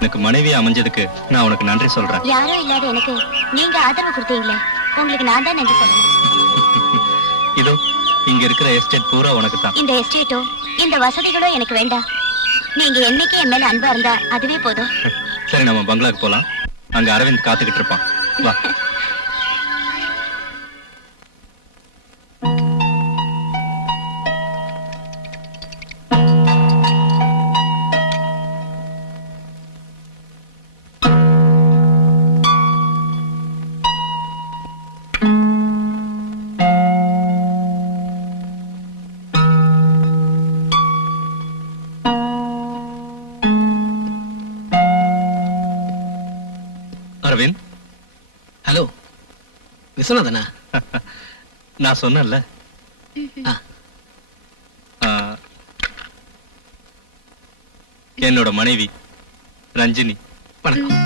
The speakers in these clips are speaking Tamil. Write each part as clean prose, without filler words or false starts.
எனக்கு மனைவி அமைஞ்சதுக்கு நான் உனக்கு நன்றி சொல்றேன். யாரும் இல்லாத எனக்கு நீங்க ஆதரவு கொடுத்தீங்களே, உங்களுக்கு நான் தான் நன்றி சொல்லணும். இதோ இங்க இருக்கிற எஸ்டேட் பூரா உனக்கு தான். இந்த எஸ்டேட்டோ இந்த வசதிகளோ எனக்கு வேண்டாம். நீங்க என்னைக்கு என் மேல அன்பா இருந்தா அதுவே போதும். சரி, நம்ம பங்களாக்கு போலாம். அங்க அரவிந்த் காத்துக்கிட்டு இருப்பான். வா. அரவிந்த். ஹலோ, விஸ்வநாதனா? நான் சொன்னேன்ல, என்னோட மனைவி ரஞ்சினி. வணக்கம்.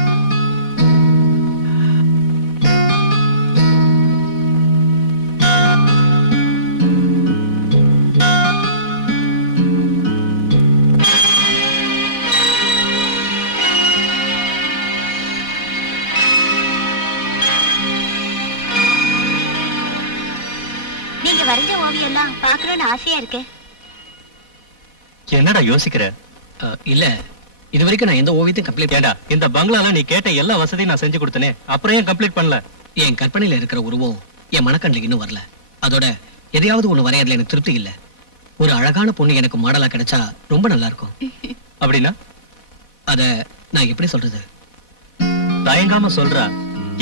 நீங்க வரைஞ்ச ஓவியம் எல்லாம் பாக்கணும்னு ஆசையா இருக்கு. என்னடா யோசிக்கிற? இல்ல, இது வரைக்கும் நான் எந்த ஓவியத்தையும் கம்ப்ளீட். ஏண்டா, இந்த பங்களால நீ கேட்ட எல்லா வசதியும் நான் செஞ்சு கொடுத்தனே, அப்புறம் ஏன் கம்ப்ளீட் பண்ணல? என் கற்பனையில இருக்கிற உருவம் என் மனக்கண்ணுக்கு இன்னும் வரல. அதோட எதையாவது ஒண்ணு வரையறதுல எனக்கு திருப்தி இல்ல. ஒரு அழகான பொண்ணு எனக்கு மாடலா கிடைச்சா ரொம்ப நல்லா இருக்கும். அப்படின்னா அத நான் எப்படி சொல்றது? தயங்காம சொல்றா.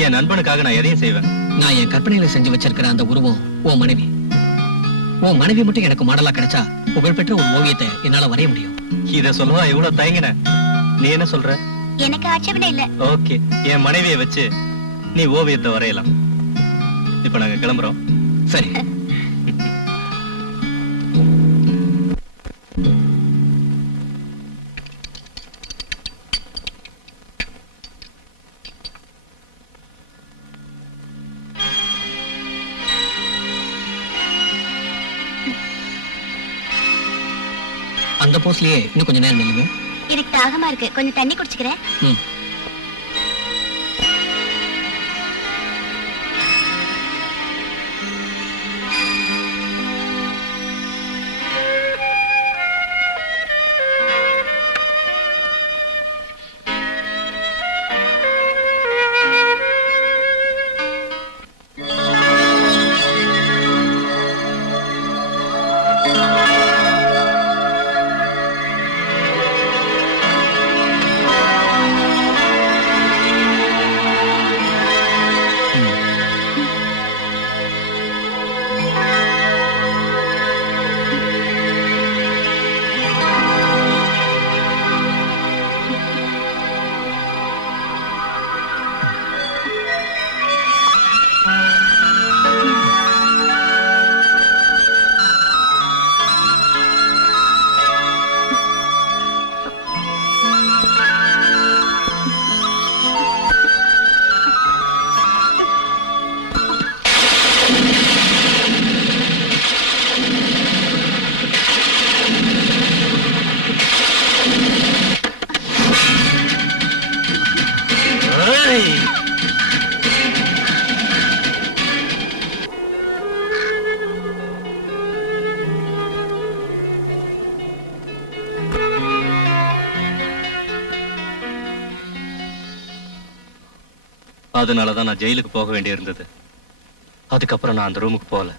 என் நண்பனுக்காக நான் எதையும் செய்வேன். நான் என் கற்பனையில செஞ்சு வச்சிருக்கிற அந்த உருவம் உன் மனைவி. உன் மனைவி மட்டும் எனக்கு மாடலா கிடைச்சா புகழ்பெற்ற ஒரு ஓவியத்தை என்னால வரைய முடியும். இத சொல்லவா இவ்வளவு தயங்கின? நீ என்ன சொல்ற? எனக்கு ஆட்சேபனை இல்ல. ஓகே, என் மனைவியை வச்சு நீ ஓவியத்தை வரையலாம். இப்ப நாங்க கிளம்புறோம். சரி. அந்த போஸ்ட்லயே இன்னும் கொஞ்ச நேரம் நில்லுங்க. எனக்கு தாகமா இருக்கு, கொஞ்சம் தண்ணி குடிச்சுக்கிறேன். அதனாலதான் நான் ஜெயிலுக்கு போக வேண்டியிருந்தது. அதுக்கப்புறம் நான் அந்த ரூமுக்கு போகல.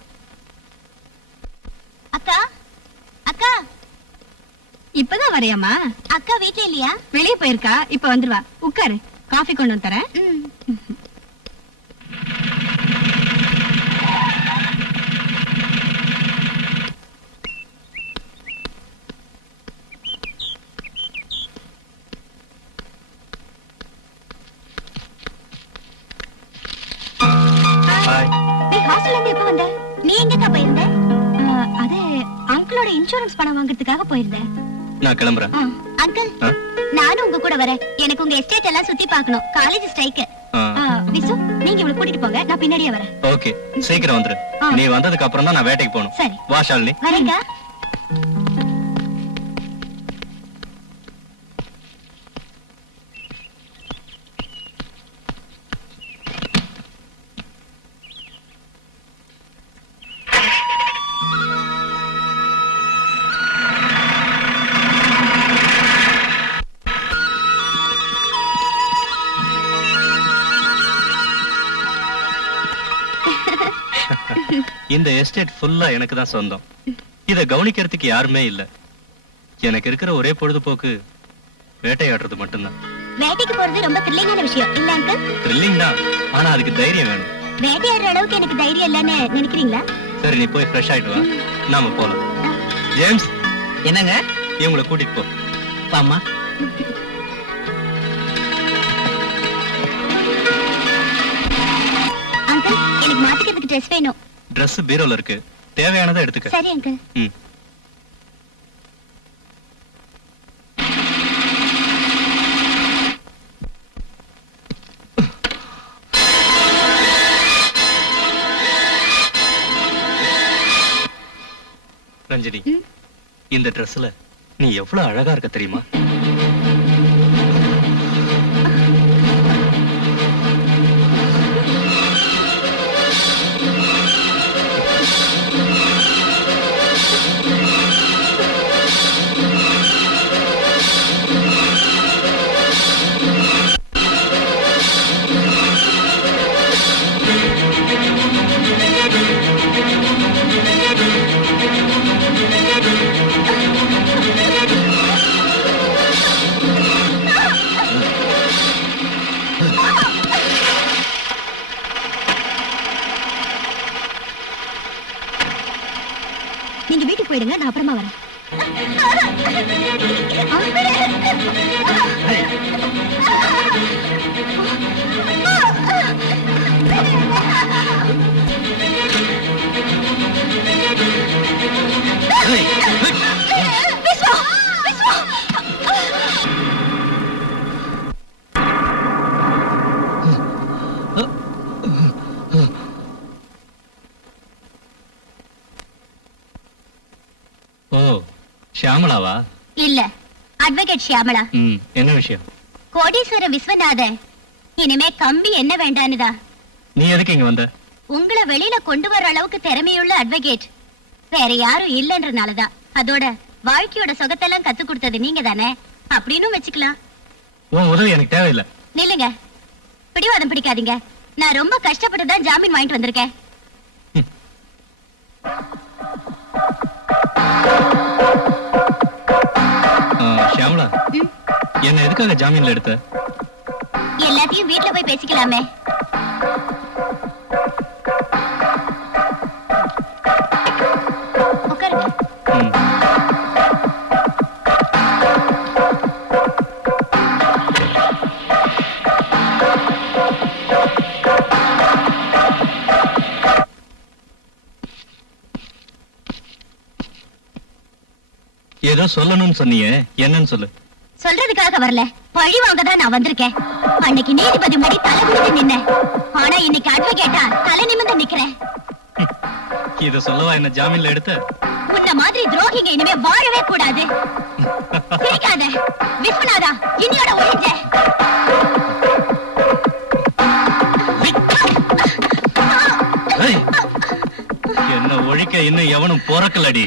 அக்கா, அக்கா, இப்பதான் வரையாமா? அக்கா வீட்ல இல்லையா? வெளியே போயிருக்கா, இப்ப வந்துருவா. உட்காரு, காஃபி கொண்டு வந்து தரேன். நீ எங்கக்கா போயிருந்த? அது அங்கிளோட இன்சூரன்ஸ் பணம் வாங்குறதுக்காக போயிருந்தேன். நான் கிளம்புறேன். அங்கிள், நானும் உங்க கூட வரேன். எனக்கு உங்க எஸ்டேட் எல்லாம் சுத்தி பார்க்கணும். College strike. விசு, நீங்க இவளை கூட்டிட்டு போங்க, நான் பின்னாடியே வரேன். ஓகே, சீக்கிரம் வந்துரு. நீ வந்ததுக்கு அப்புறம் தான் நான் வேட்டைக்கு போகணும். சரி, வா ஷாலினி. வரேங்க. இந்த எஸ்டேட் ஃபுல்லா எனக்கு தான் சொந்தம். இத கவனிக்கிறதுக்கு யாருமே இல்ல. எனக்கு இருக்கிற ஒரே பொழுதுபோக்கு வேட்டையாடுறது மட்டும்தான். வேட்டைக்கு போறது ரொம்ப த்ரில்லிங்கான விஷயம் இல்ல அங்கிள்? த்ரில்லிங் தான், ஆனா அதுக்கு தைரியம் வேணும். வேட்டையாடுற அளவுக்கு எனக்கு தைரியம் இல்லன்னு நினைக்கிறீங்களா? சரி, நீ போய் ஃப்ரெஷ் ஆயிட்டு வா, நாம போலாம். ஜேம்ஸ், என்னங்க? இவங்களை கூட்டிட்டு போ. பாமா. அங்கிள், எனக்கு மாத்திக்கிறதுக்கு ட்ரெஸ் வேணும். Dress பீரோல இருக்கு, தேவையானதை எடுத்துக்க. சரி அங்கிள். ரஞ்சினி, இந்த ட்ரெஸ்ல நீ எவ்வளவு அழகா இருக்க தெரியுமா? நீங்க வீட்டுக்கு போயிடுங்க, நான் அப்புறமா வரேன். ஓ, ஷியாமளாவா? இல்ல, அட்வொகேட் ஷியாமளா. என்ன விஷயம்? கோடீஸ்வர விஸ்வநாதன் இனிமே கம்பி என்ன வேண்டானுதா. நீ எதுக்கு இங்க வந்த? உங்களை வெளியில கொண்டு வர அளவுக்கு திறமையுள்ள அட்வொகேட் வேற யாரும் இல்லன்றனாலதான். அதோட வாழ்க்கையோட சொகத்தெல்லாம் கத்து கொடுத்தது நீங்க தானே, அப்படின்னு வச்சுக்கலாம். உன் உதவி எனக்கு தேவையில்லை. நில்லுங்க, பிடிவாதம் பிடிக்காதீங்க. நான் ரொம்ப கஷ்டப்பட்டு தான் ஜாமீன் வாங்கிட்டு வந்திருக்கேன். ஷியாமளா, என்ன எதுக்காக ஜாமீன்ல எடுத்த? எல்லாத்தையும் வீட்டுல போய் பேசிக்கலாமே. உட்காருங்க. ஏதோ சொல்லணும்னு சொன்னீங்க, என்னன்னு சொல்லு. சொல்றதுக்காக வரல, பழி வாங்க தான் நான் வந்திருக்கேன். அன்னைக்கு நீதிபதி முன்னாடி தலை குனிந்து நின்னேன். ஆனா இன்னைக்கு அட்வொகேட்டா தலை நிமிர்ந்து நிக்கிறேன். இத சொல்லவா என்ன ஜாமீன்ல எடுத்த? உன்ன மாதிரி துரோகிங்க இனிமே வாழவே கூடாது. சிரிக்காத விஸ்வநாதா, இன்னியோட ஒழிஞ்ச. என்ன ஒழிக்க இன்னும் எவனும் பொறக்கலடி.